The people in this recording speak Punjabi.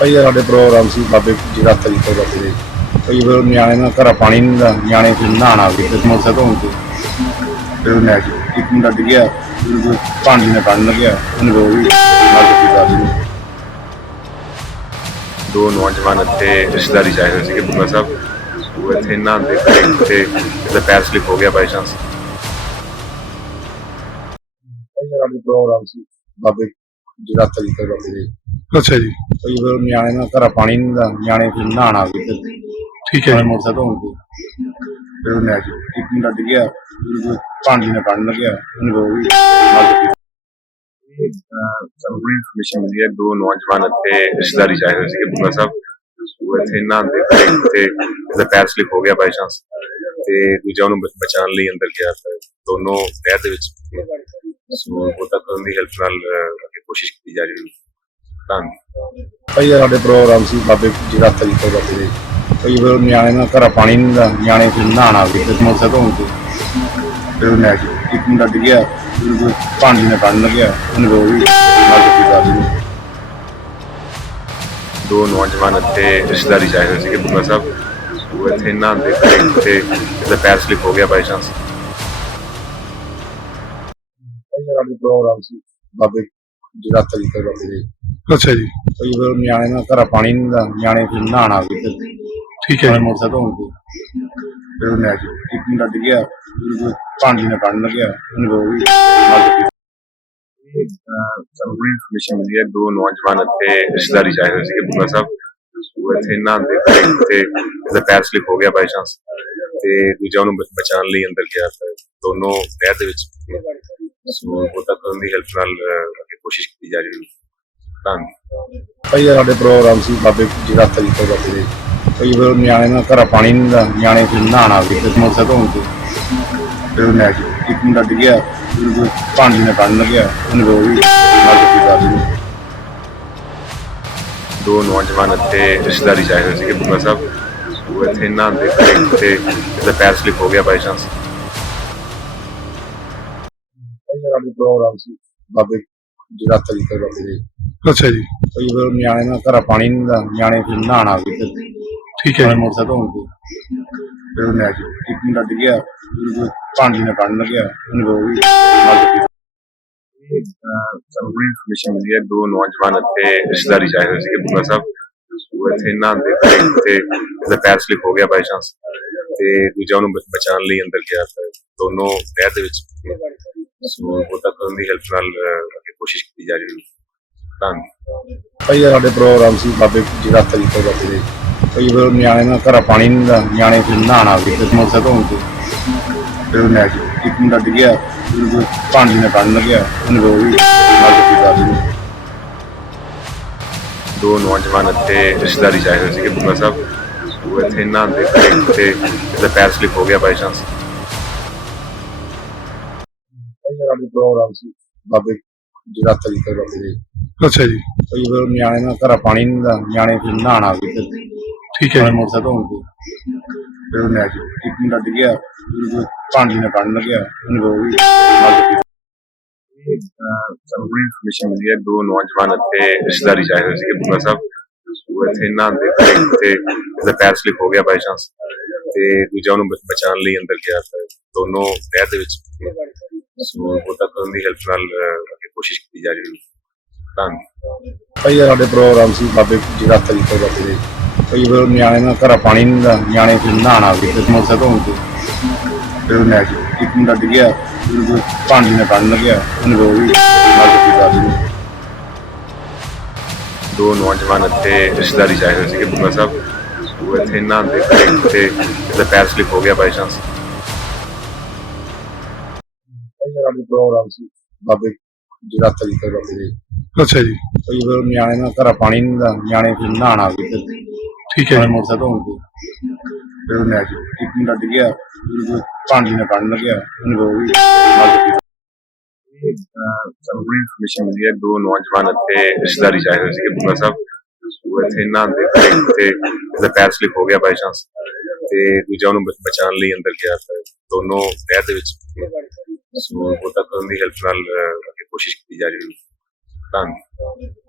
ਭਾਈ ਇਹ ਸਾਡੇ ਪ੍ਰੋਗਰਾਮ ਸੀ ਬਾਬੇ ਜੀ ਦਾ ਤਰੀਕੇ ਦਾ ਤੇ ਭਾਈ ਫਿਰ ਨਿਆਣੇ ਨਾਲ ਘਰ ਪਾਣੀ ਨਹੀਂ ਦਾ ਨਿਆਣੇ ਫਿਰ ਆ ਗਏ ਤੇ ਮੋਟਰ ਤੋਂ ਫਿਰ ਉਹਨੇ ਇੱਕ ਮੁੰਡਾ ਡਿੱਗਿਆ ਫਿਰ ਪਾਣੀ ਨਾਲ ਕੱਢਣ ਲੱਗਿਆ ਉਹਨੇ ਉਹ ਵੀ ਨਾਲ ਕੀਤੀ ਕਰ ਲਈ। ਦੋ ਨੌਜਵਾਨ ਇੱਥੇ ਰਿਸ਼ਤੇਦਾਰੀ ਚਾਹੇ ਹੋਏ ਸੀਗੇ ਬੁੱਗਾ ਸਾਹਿਬ। ਉਹ ਇੱਥੇ ਨਹਾਉਂਦੇ ਪਏ ਤੇ ਇਹਦਾ ਪੈਰ ਸਲਿਪ ਹੋ ਗਿਆ ਬਾਈ ਚਾਂਸ। ਭਾਈ ਇਹ ਸਾਡੇ ਪ੍ਰੋਗਰਾਮ ਸੀ ਬਾਬੇ ਜੀ ਦਾ ਤਰੀਕੇ ਦਾ ਤੇ ਅੱਛਾ ਜੀ। ਭਾਈ ਫਿਰ ਨਿਆਣੇ ਨਾਲ ਘਰ ਪਾਣੀ ਨਹੀਂ ਦਾ ਨਿਆਣੇ ਫਿਰ ਨਹਾਉਣ ਆ ਗਏ ਤੇ ਠੀਕ ਹੈ ਜੀ। ਮੋਟਰ ਤੋਂ ਤੇ ਫਿਰ ਉਹਨੇ ਇੱਕ ਮੁੰਡਾ ਡਿੱਗਿਆ ਫਿਰ ਪਾਣੀ ਨਾਲ ਕੱਢਣ ਲੱਗਿਆ ਉਹਨੇ ਉਹ ਵੀ ਨਾਲ ਕੀਤੀ ਸਾਨੂੰ ਇਨਫੋਰਮੇਸ਼ਨ ਮਿਲੀ ਹੈ ਦੋ ਨੌਜਵਾਨ ਇੱਥੇ ਰਿਸ਼ਤੇਦਾਰੀ ਚਾਹੇ ਹੋਏ ਸੀਗੇ ਬੁੱਗਾ ਸਾਹਿਬ। ਉਹ ਇੱਥੇ ਨਹਾਉਂਦੇ ਪਏ ਤੇ ਇਹਦਾ ਪੈਰ ਸਲਿਪ ਹੋ ਗਿਆ ਬਾਈ ਚਾਂਸ ਤੇ ਦੂਜਾ ਉਹਨੂੰ ਬ- ਬਚਾਉਣ ਲਈ ਅੰਦਰ ਗਿਆ ਤਾਂ ਦੋਨੋਂ ਨਹਿਰ ਦੇ ਵਿੱਚ। ਸੋ ਉਹ ਤੱਕ ਕਰਨ ਦੀ ਹੈਲਪ ਨਾਲ ਅਹ, ਅੱਗੇ ਕੋਸ਼ਿਸ਼ ਕੀਤੀ ਜਾ ਰਹੀ ਹੈ। ਧੰਨਵਾਦ ਭਾਈ ਸਾਡੇ ਪ੍ਰੋਗਰਾਮ ਸੀ ਬਾਬੇ ਜੀ ਦਾ ਤਰੀਕੇ ਦਾ ਤੇ ਭਾਈ ਫਿਰ ਨਿਆਣੇ ਨਾਲ ਘਰ ਪਾਣੀ ਨਹੀਂ ਦਾ ਨਿਆਣੇ ਫਿਰ ਆ ਗਏ ਤੇ ਮੋਟਰ ਤੋਂ ਤੇ ਫਿਰ ਉਹਨੇ ਇੱਕ ਮੁੰਡਾ ਡਿੱਗਿਆ ਪਾਣੀ ਨਾਲ ਕੱਢਣ ਲੱਗਿਆ ਉਹਨੇ ਉਹ ਵੀ ਨਾਲ ਕੀਤੀ ਕਰ ਲਈ ਦੋ ਨੌਜਵਾਨ ਇੱਥੇ ਰਿਸ਼ਤੇਦਾਰੀ ਚਾਹੇ ਹੋਏ ਸੀਗੇ ਬੁੱਗਾ ਸਾਹਿਬ। ਉਹ ਇੱਥੇ ਨਹਾਉਂਦੇ ਪਏ ਤੇ ਇਹਦਾ ਪੈਰ ਸਲਿਪ ਹੋ ਗਿਆ ਬਾਈ ਚਾਂਸ ਭਾਈ ਇਹ ਸਾਡੇ ਪ੍ਰੋਗਰਾਮ ਸੀ ਬਾਬੇ ਜੀ ਦਾ ਤਰੀਕੇ ਦਾ ਤੇ ਅੱਛਾ ਜੀ। ਭਾਈ ਫਿਰ ਨਿਆਣੇ ਨਾਲ ਘਰ ਪਾਣੀ ਨਹੀਂ ਦਾ ਨਿਆਣੇ ਫਿਰ ਨਹਾਉਣ ਆ ਗਏ ਤੇ ਠੀਕ ਹੈ ਜੀ। ਮੋਟਰ ਤੋਂ ਤੇ ਫਿਰ ਉਹਨੇ ਇੱਕ ਮੁੰਡਾ ਡਿੱਗਿਆ ਫਿਰ ਪਾਣੀ ਨਾਲ ਕੱਢਣ ਲੱਗਿਆ ਉਹਨੇ ਉਹ ਵੀ ਨਾਲ ਕੀਤੀ ਸਾਨੂੰ ਇਨਫੋਰਮੇਸ਼ਨ ਮਿਲੀ ਹੈ ਦੋ ਨੌਜਵਾਨ ਇੱਥੇ ਰਿਸ਼ਤੇਦਾਰੀ ਚਾਹੇ ਹੋਏ ਸੀਗੇ ਬੁੱਗਾ ਸਾਹਿਬ। ਉਹ ਇੱਥੇ ਨਹਾਉਂਦੇ ਪਏ ਤੇ ਇਹਦਾ ਪੈਰ ਸਲਿਪ ਹੋ ਗਿਆ ਬਾਈ ਚਾਂਸ ਤੇ ਦੂਜਾ ਉਹਨੂੰ ਬਚਾਉਣ ਲਈ ਅੰਦਰ ਗਿਆ। ਦੋਨੋਂ ਨਹਿਰ ਦੇ ਵਿੱਚ। ਸੋ ਉਹ ਤੱਕ ਕਰਨ ਦੀ ਹੈਲਪ ਨਾਲ ਕੋਸ਼ਿਸ਼ ਕੀਤੀ ਜਾ ਰਹੀ ਹੈ। ਧੰਨਵਾਦ। ਭਾਈ ਸਾਡੇ ਪ੍ਰੋਗਰਾਮ ਸੀ ਬਾਬੇ ਜੀ ਦਾ ਤਰੀਕੇ ਦਾ ਤੇ ਭਾਈ ਫਿਰ ਨਿਆਣੇ ਨਾਲ ਘਰ ਪਾਣੀ ਨਹੀਂ ਦਾ ਨਿਆਣੇ ਫਿਰ ਨਹਾਉਣ ਆ ਗਏ ਤੇ ਮੋਟਰ ਤੋਂ ਤੇ ਫਿਰ ਉਹਨੇ ਇੱਕ ਮੁੰਡਾ ਡਿੱਗਿਆ ਫਿਰ ਪਾਣੀ ਨਾਲ ਕੱਢਣ ਲੱਗਿਆ ਉਹਨੇ ਉਹ ਵੀ ਨਾਲ ਕੀਤੀ ਲਈ ਦੋ ਨੌਜਵਾਨ ਇੱਥੇ ਰਿਸ਼ਤੇਦਾਰੀ ਚਾਹੇ ਹੋਏ ਸੀਗੇ ਬੁੱਗਾ ਸਾਹਿਬ। ਉਹ ਇੱਥੇ ਨਹਾਉਂਦੇ ਪਏ ਤੇ ਇਹਦਾ ਪੈਰ ਸਲਿਪ ਹੋ ਗਿਆ ਬਾਈ ਚਾਂਸ ਪ੍ਰੋਗਰਾਮ ਸੀ ਬਾਬੇ ਦਾ ਤਰੀਕੇ ਦਾ ਤੇ ਅੱਛਾ ਜੀ। ਭਾਈ ਫਿਰ ਨਿਆਣੇ ਨਾਲ ਘਰ ਪਾਣੀ ਨਹੀਂ ਦਾ ਨਿਆਣੇ ਫਿਰ ਨਹਾਉਣ ਆ ਗਏ ਤੇ ਠੀਕ ਹੈ ਜੀ। ਮੋਟਰ ਤੋਂ ਤੇ ਫਿਰ ਉਹਨੇ ਇੱਕ ਮੁੰਡਾ ਡਿੱਗਿਆ ਫਿਰ ਪਾਣੀ ਨਾਲ ਕੱਢਣ ਲੱਗਿਆ ਉਹਨੇ ਉਹ ਵੀ। ਨਾਲ ਕੀਤੀ ਸਾਨੂੰ ਇਨਫੋਰਮੇਸ਼ਨ ਮਿਲੀ ਹੈ ਦੋ ਨੌਜਵਾਨ ਇੱਥੇ ਰਿਸ਼ਤੇਦਾਰੀ ਚਾਹੇ ਹੋਏ ਸੀਗੇ ਬੁੱਗਾ ਸਾਹਿਬ। ਉਹ ਇੱਥੇ ਨਹਾਉਂਦੇ ਪਏ ਤੇ ਇਹਦਾ ਪੈਰ ਸਲਿਪ ਹੋ ਗਿਆ ਬਾਈ ਚਾਂਸ ਤੇ ਦੂਜਾ ਉਹਨੂੰ ਬਚਾਉਣ ਲਈ ਅੰਦਰ ਗਿਆ ਤਾਂ ਦੋਨੋਂ ਨਹਿਰ ਦੇ ਵਿੱਚ। ਸੋ ਉਹ ਤੱਕ ਕਰਨ ਦੀ ਹੈਲਪ ਨਾਲ ਅਹ, ਕੋਸ਼ਿਸ਼ ਕੀਤੀ ਜਾ ਰਹੀ ਹੈ। ਧੰਨਵਾਦ ਭਾਈ ਸਾਡੇ ਪ੍ਰੋਗਰਾਮ ਸੀ ਬਾਬੇ ਜੀ ਦਾ ਤਰੀਕੇ ਦਾ ਤੇ ਭਾਈ ਫਿਰ ਨਿਆਣੇ ਨਾਲ ਘਰ ਪਾਣੀ ਨਹੀਂ ਦਾ ਨਿਆਣੇ ਫਿਰ ਆ ਗਏ ਤੇ ਮੋਟਰ ਤੋਂ ਤੇ ਫਿਰ ਉਹਨੇ ਇੱਕ ਮੁੰਡਾ ਡਿੱਗਿਆ ਫਿਰ ਪਾਣੀ ਨਾਲ ਕੱਢਣ ਲੱਗਿਆ ਉਹਨੇ ਉਹ ਵੀ ਨਾਲ ਕੀਤੀ ਕਰ ਲਈ ਦੋ ਨੌਜਵਾਨ ਇੱਥੇ ਰਿਸ਼ਤੇਦਾਰੀ ਚਾਹੇ ਹੋਏ ਸੀਗੇ ਬੁੱਗਾ ਸਾਹਿਬ। ਉਹ ਇੱਥੇ ਨਹਾਉਂਦੇ ਪਏ ਤੇ ਇਹਦਾ ਪੈਰ ਸਲਿਪ ਹੋ ਗਿਆ ਬਾਈ ਚਾਂਸ ਸਾਡੇ ਪ੍ਰੋਗਰਾਮ ਸੀ ਬਾਬੇ ਜੀ ਦਾ ਤਰੀਕੇ ਦਾ ਤੇ ਅੱਛਾ ਜੀ। ਭਾਈ ਫਿਰ ਨਿਆਣੇ ਨਾਲ ਘਰ ਪਾਣੀ ਨਹੀਂ ਦਾ ਨਿਆਣੇ ਫਿਰ ਨਹਾਉਣ ਆ ਗਏ ਤੇ ਠੀਕ ਹੈ ਜੀ। ਮੋਟਰ ਤੋਂ ਤੇ ਫਿਰ ਉਹਨੇ ਇੱਕ ਮੁੰਡਾ ਡਿੱਗਿਆ ਫਿਰ ਪਾਣੀ ਨਾਲ ਕੱਢਣ ਲੱਗਿਆ ਉਹਨੇ ਉਹ ਵੀ ਨਾਲ ਕੀਤੀ। ਸਾਨੂੰ ਇਨਫੋਰਮੇਸ਼ਨ ਮਿਲੀ ਹੈ ਦੋ ਨੌਜਵਾਨ ਇੱਥੇ ਰਿਸ਼ਤੇਦਾਰੀ ਚਾਹੇ ਹੋਏ ਸੀਗੇ ਬੁੱਗਾ ਸਾਹਿਬ। ਉਹ ਇੱਥੇ ਨਹਾਉਂਦੇ ਪਏ ਤੇ ਇਹਦਾ ਪੈਰ ਸਲਿਪ ਹੋ ਗਿਆ ਬਾਈ ਚਾਂਸ ਤੇ ਦੂਜਾ ਉਹਨੂੰ ਬ- ਬਚਾਉਣ ਲਈ ਅੰਦਰ ਗਿਆ। ਤਾਂ ਦੋਨੋਂ ਨਹਿਰ ਦੇ ਵਿੱਚ। ਸੋ ਉਹ ਤੱਕ ਕਰਨ ਦੀ ਹੈਲਪ ਨਾਲ ਅਹ, ਕੋਸ਼ਿਸ਼ ਕੀਤੀ ਜਾ ਰਹੀ ਹੈ। ਧੰਨਵਾਦ। ਭਾਈ ਸਾਡੇ ਪ੍ਰੋਗਰਾਮ ਸੀ ਬਾਬੇ ਜੀ ਦਾ ਤਰੀਕੇ ਦਾ। ਤੇ ਭਾਈ ਫਿਰ ਨਿਆਣੇ ਨਾਲ ਘਰ ਪਾਣੀ ਨਹੀਂ ਦਾ ਨਿਆਣੇ ਫਿਰ ਨਹਾਉਣ ਆ ਗਏ ਤੇ ਮੋਟਰ ਤੋਂ ਤੇ ਫਿਰ ਉਹਨੇ ਇੱਕ ਮੁੰਡਾ ਡਿੱਗਿਆ ਫਿਰ ਪਾਣੀ ਨਾਲ ਕੱਢਣ ਲੱਗਿਆ ਉਹਨੇ ਉਹ ਵੀ ਨਾਲ ਕੀਤੀ ਕਰ ਲਈ ਦੋ ਨੌਜਵਾਨ ਇੱਥੇ ਰਿਸ਼ਤੇਦਾਰੀ ਚਾਹੇ ਹੋਏ ਸੀਗੇ ਬੁੱਗਾ ਸਾਹਿਬ। ਉਹ ਇੱਥੇ ਨਹਾਉਂਦੇ ਪਏ ਤੇ ਇਹਦਾ ਪੈਰ ਸਲਿਪ ਹੋ ਗਿਆ ਬਾਈ ਚਾਂਸ ਪ੍ਰੋਗਰਾਮ ਸੀ ਬਾਬੇ ਜੀ ਦਾ ਤਰੀਕੇ ਦਾ ਤੇ ਅੱਛਾ ਜੀ। ਭਾਈ ਫਿਰ ਨਿਆਣੇ ਨਾਲ ਘਰ ਪਾਣੀ ਨਹੀਂ ਦਾ ਨਿਆਣੇ ਫਿਰ ਨਹਾਉਣ ਆ ਗਏ ਤੇ ਠੀਕ ਹੈ ਜੀ। ਮੋਟਰ ਤੋਂ ਤੇ ਫਿਰ ਉਹਨੇ ਇੱਕ ਮੁੰਡਾ ਡਿੱਗਿਆ ਫਿਰ ਪਾਣੀ ਨਾਲ ਕੱਢਣ ਲੱਗਿਆ ਉਹਨੇ ਉਹ ਵੀ ਨਾਲ ਕੀਤੀ ਸਾਨੂੰ ਇਨਫੋਰਮੇਸ਼ਨ ਮਿਲੀ ਹੈ ਦੋ ਨੌਜਵਾਨ ਇੱਥੇ ਰਿਸ਼ਤੇਦਾਰੀ ਚਾਹੇ ਹੋਏ ਸੀਗੇ ਬੁੱਗਾ ਸਾਹਿਬ। ਉਹ ਇੱਥੇ ਨਹਾਉਂਦੇ ਪਏ ਤੇ ਇਹਦਾ ਪੈਰ ਸਲਿਪ ਹੋ ਗਿਆ ਬਾਈ ਚਾਂਸ ਤੇ ਦੂਜਾ ਉਹਨੂੰ ਬ- ਬਚਾਉਣ ਲਈ ਅੰਦਰ ਗਿਆ ਤਾਂ ਦੋਨੋਂ ਨਹਿਰ ਦੇ ਵਿੱਚ। ਸੋ ਉਹ ਤੱਕ ਦੀ ਹੈਲਪ ਨਾਲ ਅਹ, ਅੱਗੇ ਕੋਸ਼ਿਸ਼ ਕੀਤੀ ਜਾ ਰਹੀ ਹੈ ਧੰਨਵਾਦ